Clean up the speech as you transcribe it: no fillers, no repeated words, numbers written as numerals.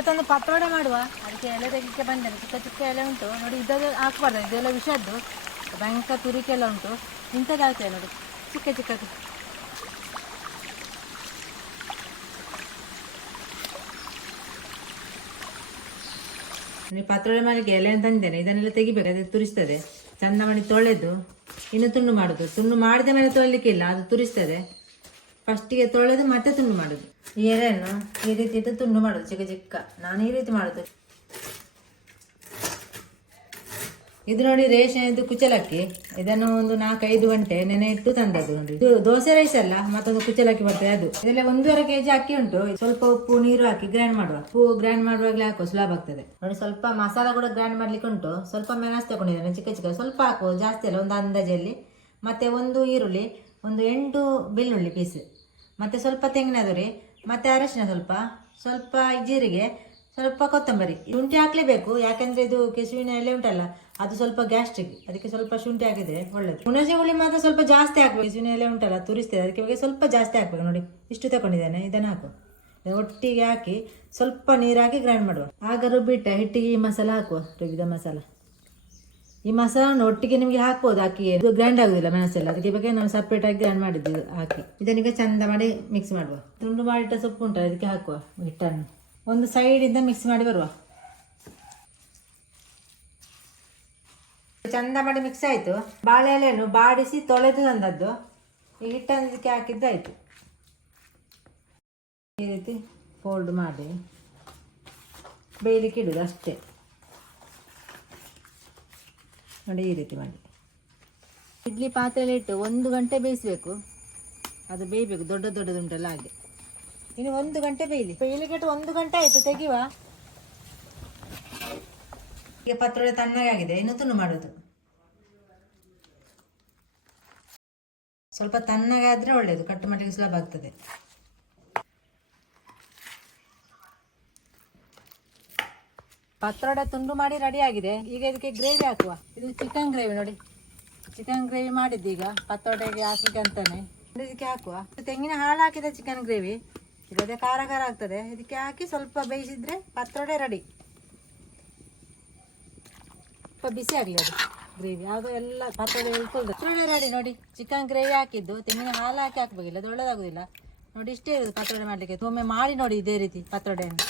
ಇವತ್ತೊಂದು ಪತ್ರೊಡೆ ಮಾಡುವ, ಅದಕ್ಕೆ ಎಲೆ ತೆಗಿಕ್ಕೆ ಬಂದೇನೆ. ಚಿಕ್ಕ ಚಿಕ್ಕ ಎಲೆ ಉಂಟು ನೋಡಿ, ಇದೆಲ್ಲ ಹಾಕ್ಬಾರ್ದು, ಇದೆಲ್ಲ ವಿಷದ್ದು, ಭಯಂಕರ ತುರಿಕೆಲ್ಲ ಉಂಟು. ಇಂಥದ್ದು ಹಾಕ್ತೇವೆ ನೋಡಿ, ಚಿಕ್ಕ ಚಿಕ್ಕದು. ಪತ್ರೊಡೆ ಮಾಡಲಿಕ್ಕೆ ಎಲೆ ತಂದೇನೆ, ಇದನ್ನೆಲ್ಲ ತೆಗಿಬೇಕು, ಅದು ತುರಿಸ್ತದೆ. ಚಂದ ಮಾಡಿ ತೊಳೆದು ಇನ್ನು ತುಂಡು ಮಾಡುದು. ತುಂಡು ಮಾಡಿದ ಮೇಲೆ ತೊಳಿಲಿಕ್ಕಿಲ್ಲ, ಅದು ತುರಿಸ್ತದೆ. ಫಸ್ಟಿಗೆ ತೊಳೆದು ಮತ್ತೆ ತುಂಡು ಮಾಡುದು. ಈ ಎಲೆಯನ್ನು ಈ ರೀತಿ ಇಟ್ಟು ತುಂಡು ಮಾಡುದು, ಚಿಕ್ಕ ಚಿಕ್ಕ. ನಾನು ಈ ರೀತಿ ಮಾಡುದು. ಇದು ನೋಡಿ ರೇಷನ್ ಕುಚಲಕ್ಕಿ. ಇದನ್ನು ಒಂದು 4-5 ಗಂಟೆ ನೆನೆ ಇಟ್ಟು ತಂದದ್ದು ನೋಡಿ. ಇದು ದೋಸೆ ರೈಸ್ ಅಲ್ಲ, ಮತ್ತೊಂದು ಕುಚಲಕ್ಕಿ ಬರ್ತದೆ ಅದು. ಇದರಲ್ಲಿ 1.5 kg ಅಕ್ಕಿ ಉಂಟು. ಸ್ವಲ್ಪ ಉಪ್ಪು ನೀರು ಹಾಕಿ ಗ್ರೈಂಡ್ ಮಾಡುವ. ಉಪ್ಪು ಗ್ರೈಂಡ್ ಮಾಡುವಾಗಲೇ ಹಾಕುವ, ಸುಲಭ ಆಗ್ತದೆ ನೋಡಿ. ಸ್ವಲ್ಪ ಮಸಾಲ ಕೂಡ ಗ್ರೈಂಡ್ ಮಾಡ್ಲಿಕ್ಕೆ ಉಂಟು. ಸ್ವಲ್ಪ ಮೆಣಸು ತಗೊಂಡಿದ್ದೇನೆ, ಚಿಕ್ಕ ಚಿಕ್ಕ, ಸ್ವಲ್ಪ ಹಾಕುವ, ಜಾಸ್ತಿ ಅಲ್ಲ, ಒಂದು ಅಂದಾಜಲ್ಲಿ. ಮತ್ತೆ 1 ಈರುಳ್ಳಿ, ಒಂದು 8 ಬೆಳ್ಳುಳ್ಳಿ ಪೀಸ್, ಮತ್ತೆ ಸ್ವಲ್ಪ ತೆಂಗಿನ ತುರಿ, ಮತ್ತೆ ಅರಶಿನ ಸ್ವಲ್ಪ ಜೀರಿಗೆ, ಸ್ವಲ್ಪ ಕೊತ್ತಂಬರಿ. ಶುಂಠಿ ಹಾಕ್ಲೇಬೇಕು, ಯಾಕಂದ್ರೆ ಇದು ಕೆಸುವಿನ ಎಲೆ ಉಂಟಲ್ಲ, ಅದು ಸ್ವಲ್ಪ ಗ್ಯಾಸ್ಟ್ರಿಕ್, ಅದಕ್ಕೆ ಸ್ವಲ್ಪ ಶುಂಠಿ ಹಾಕಿದ್ರೆ ಒಳ್ಳೇದು. ಹುಣಸೆ ಹುಳಿ ಮಾತ್ರ ಸ್ವಲ್ಪ ಜಾಸ್ತಿ ಹಾಕ್ಬೇಕು. ಕೆಸುವಿನ ಎಲೆ ಉಂಟಲ್ಲ ತುರಿಸ್ತದೆ, ಅದಕ್ಕೆ ಸ್ವಲ್ಪ ಜಾಸ್ತಿ ಹಾಕ್ಬೇಕು ನೋಡಿ. ಇಷ್ಟು ತಗೊಂಡಿದ್ದೇನೆ, ಇದನ್ನು ಹಾಕು. ಒಟ್ಟಿಗೆ ಹಾಕಿ ಸ್ವಲ್ಪ ನೀರು ಹಾಕಿ ಗ್ರೈಂಡ್ ಮಾಡುವ. ಆಗ ರುಬ್ಬಿಟ್ಟ ಹಿಟ್ಟಿಗೆ ಈ ಮಸಾಲ ಹಾಕುವ, ರುಬ್ಬಿದ ಮಸಾಲ. ಈ ಮಸಾಲ ಒಟ್ಟಿಗೆ ನಿಮಗೆ ಹಾಕ್ಬೋದು, ಅಕ್ಕಿ ಇದು ಗ್ರೈಂಡ್ ಆಗುದಿಲ್ಲ ಮೆಣಸೆಲ್ಲ, ಅದಕ್ಕೆ ಬಗ್ಗೆ ನಾವು ಸಪ್ರೇಟ್ ಆಗಿ ಗ್ರೈಂಡ್ ಮಾಡಿದ್ದು ಹಾಕಿ. ಇದನ್ನೀಗ ಚಂದ ಮಾಡಿ ಮಿಕ್ಸ್ ಮಾಡುವ. ತುಂಡು ಮಾಡಿಟ್ಟ ಸೊಪ್ಪು ಉಂಟು, ಅದಕ್ಕೆ ಹಾಕುವ ಹಿಟ್ಟನ್ನು. ಒಂದು ಸೈಡಿಂದ ಮಿಕ್ಸ್ ಮಾಡಿ ಬರುವ. ಚಂದ ಮಾಡಿ ಮಿಕ್ಸ್ ಆಯಿತು. ಬಾಳೆ ಎಲೆಯನ್ನು ಬಾಡಿಸಿ ತೊಳೆದು ತಂದದ್ದು. ಈ ಹಿಟ್ಟನ್ನು ಇದಕ್ಕೆ ಹಾಕಿದ್ದಾಯಿತು. ಈ ರೀತಿ ಫೋಲ್ಡ್ ಮಾಡಿ ಬೇಯಲಿಕ್ಕೆ ಇಡುದು ಅಷ್ಟೇ ನೋಡಿ. ಈ ರೀತಿ ಮಾಡಿ ಇಡ್ಲಿ ಪಾತ್ರೆಯಲ್ಲಿ ಇಟ್ಟು 1 ಗಂಟೆ ಬೇಯಿಸಬೇಕು. ಅದು ಬೇಯಬೇಕು, ದೊಡ್ಡದುಂಟಲ್ಲ ಹಾಗೆ. ಇನ್ನು 1 ಗಂಟೆ ಬೇಯಲಿಕ್ಕೆ ಇಟ್ಟು 1 ಗಂಟೆ ಆಯಿತು, ತೆಗಿವ. ಈಗ ಪತ್ರೊಡೆ ತಣ್ಣಗಾಗಿದೆ, ಇನ್ನು ತುಂಡು ಮಾಡೋದು. ಸ್ವಲ್ಪ ತಣ್ಣಗಾದ್ರೆ ಒಳ್ಳೆಯದು, ಕಟ್ಟು ಮಾಡಲಿಕ್ಕೆ ಸುಲಭ ಆಗ್ತದೆ. ಪತ್ರೊಡೆ ತುಂಡು ಮಾಡಿ ರೆಡಿ ಆಗಿದೆ. ಈಗ ಇದಕ್ಕೆ ಗ್ರೇವಿ ಹಾಕುವ. ಇದು ಚಿಕನ್ ಗ್ರೇವಿ ನೋಡಿ, ಚಿಕನ್ ಗ್ರೇವಿ ಮಾಡಿದ್ದು ಈಗ ಪತ್ರೊಡೆಗೆ ಹಾಕಲಿಕ್ಕೆ ಅಂತಾನೆ. ಇದಕ್ಕೆ ಹಾಕುವ. ತೆಂಗಿನ ಹಾಲು ಹಾಕಿದ ಚಿಕನ್ ಗ್ರೇವಿ, ಇಲ್ಲದೆ ಖಾರ ಖಾರ ಆಗ್ತದೆ. ಇದಕ್ಕೆ ಹಾಕಿ ಸ್ವಲ್ಪ ಬೇಯಿಸಿದ್ರೆ ಪತ್ರೊಡೆ ರೆಡಿ. ಸ್ವಲ್ಪ ಬಿಸಿ ಆಗಲಿ ಅದು ಗ್ರೇವಿ, ಆಗ ಎಲ್ಲ ಪತ್ರೊಡೆ ಉಳ್ಕೊಳ್ತದೆ. ಪತ್ರೊಡೆ ರೆಡಿ ನೋಡಿ. ಚಿಕನ್ ಗ್ರೇವಿ ಹಾಕಿದ್ದು, ತೆಂಗಿನ ಹಾಲು ಹಾಕಿ ಹಾಕಬೇಕಿಲ್ಲ, ಅದು ಒಳ್ಳೆದಾಗುದಿಲ್ಲ ನೋಡಿ. ಇಷ್ಟೇ ಇರೋದು ಪತ್ರೊಡೆ ಮಾಡಲಿಕ್ಕೆ. ಒಮ್ಮೆ ಮಾಡಿ ನೋಡಿ ಇದೇ ರೀತಿ ಪತ್ರೊಡೆಯನ್ನು.